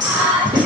Jesus.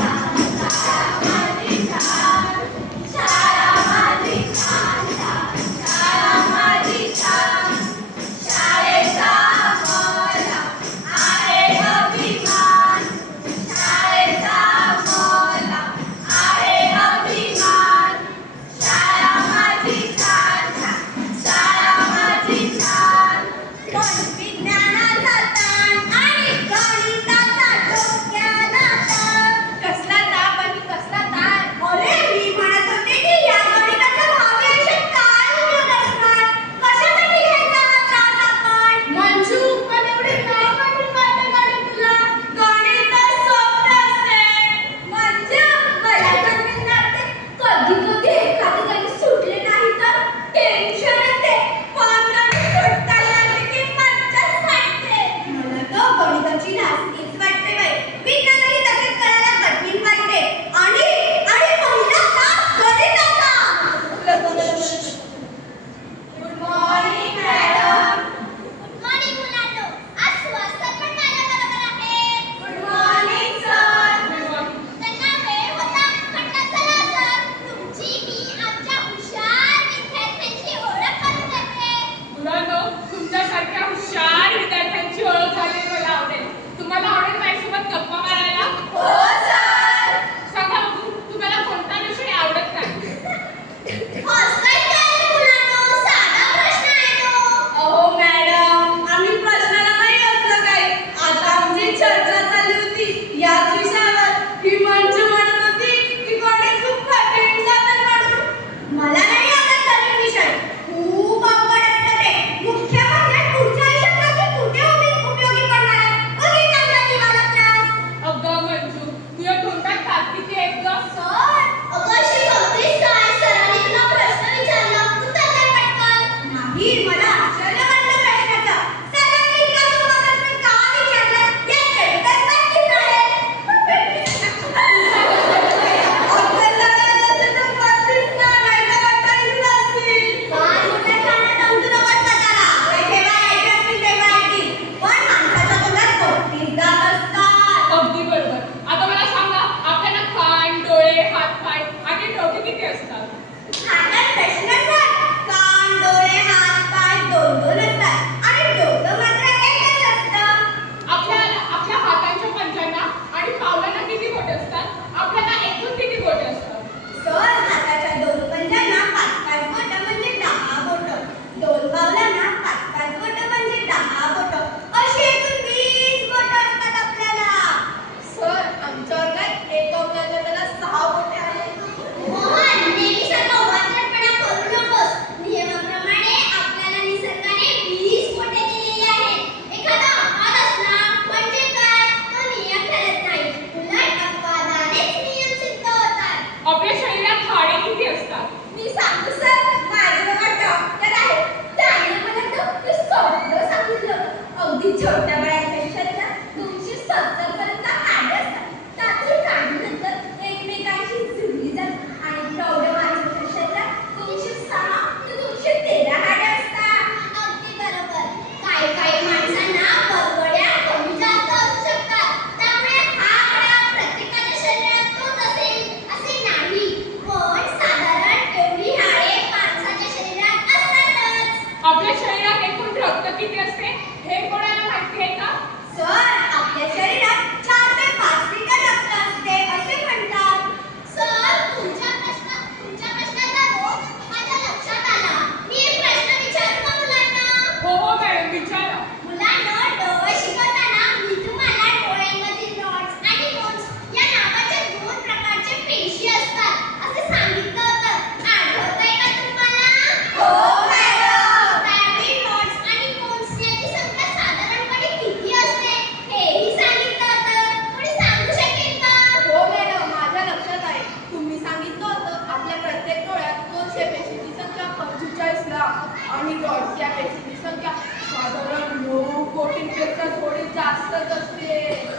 Graças a Deus.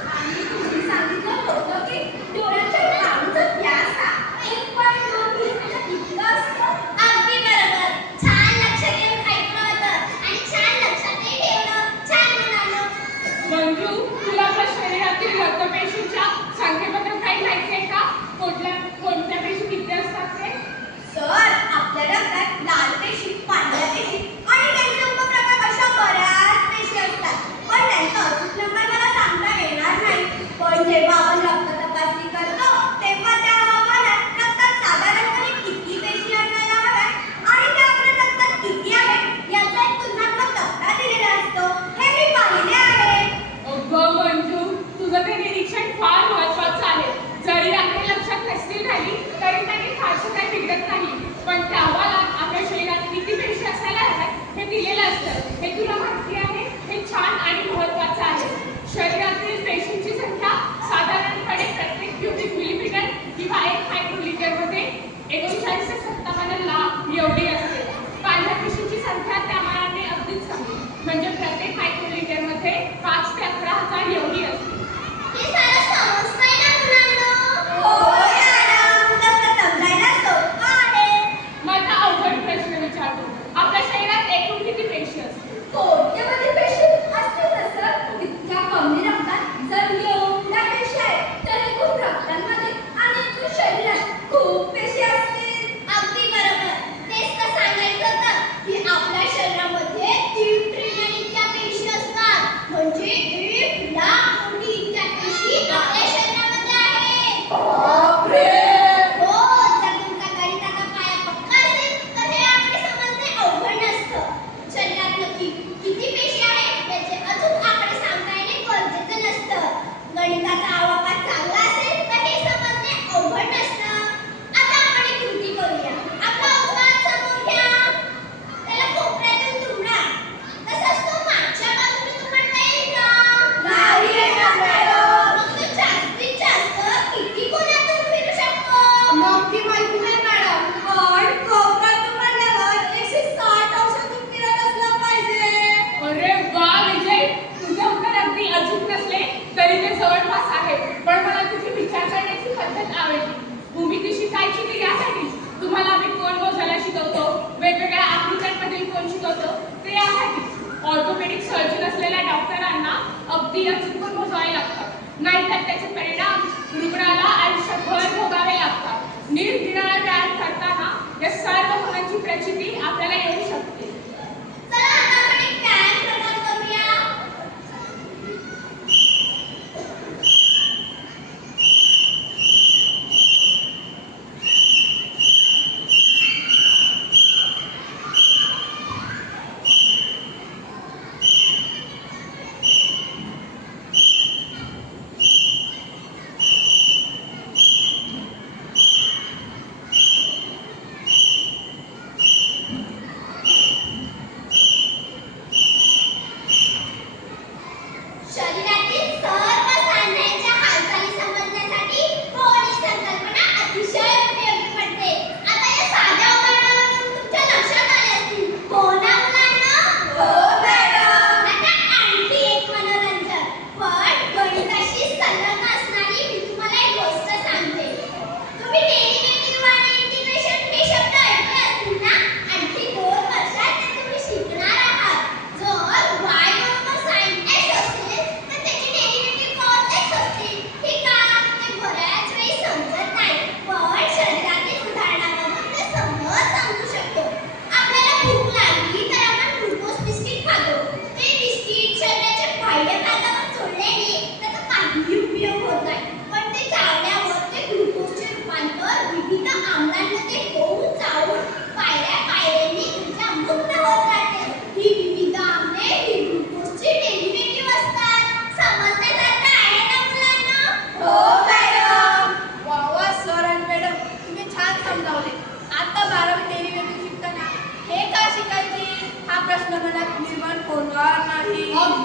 गुणांची प्रचिती आपल्याला येऊ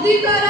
অধিকার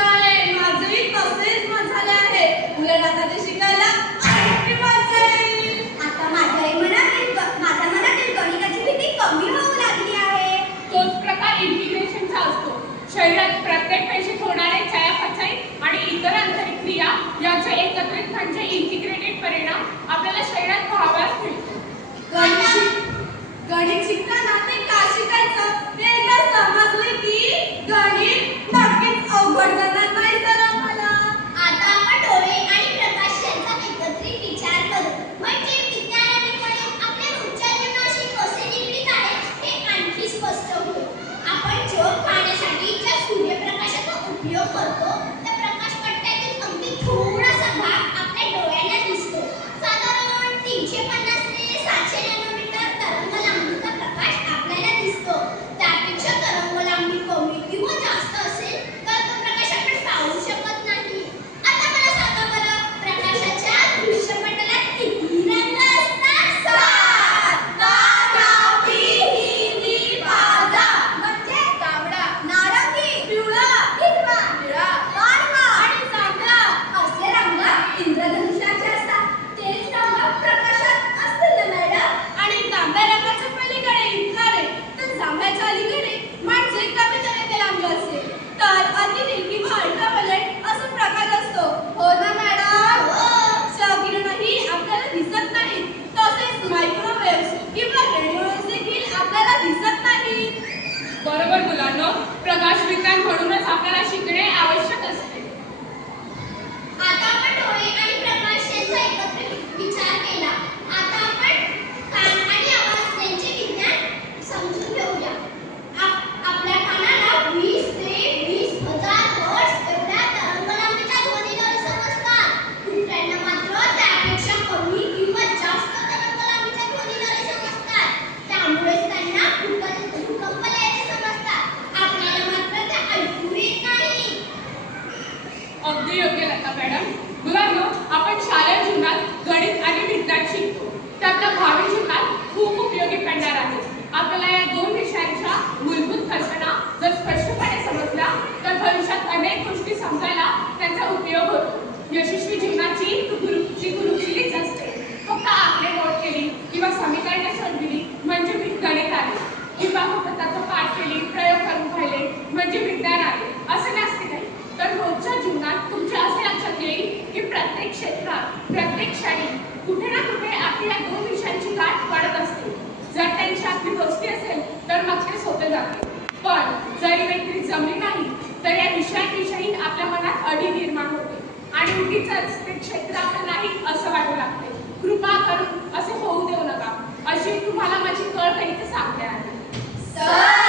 आपल्याला शिकणे आवश्यक मला माझी कळ काही ते सांगते आहे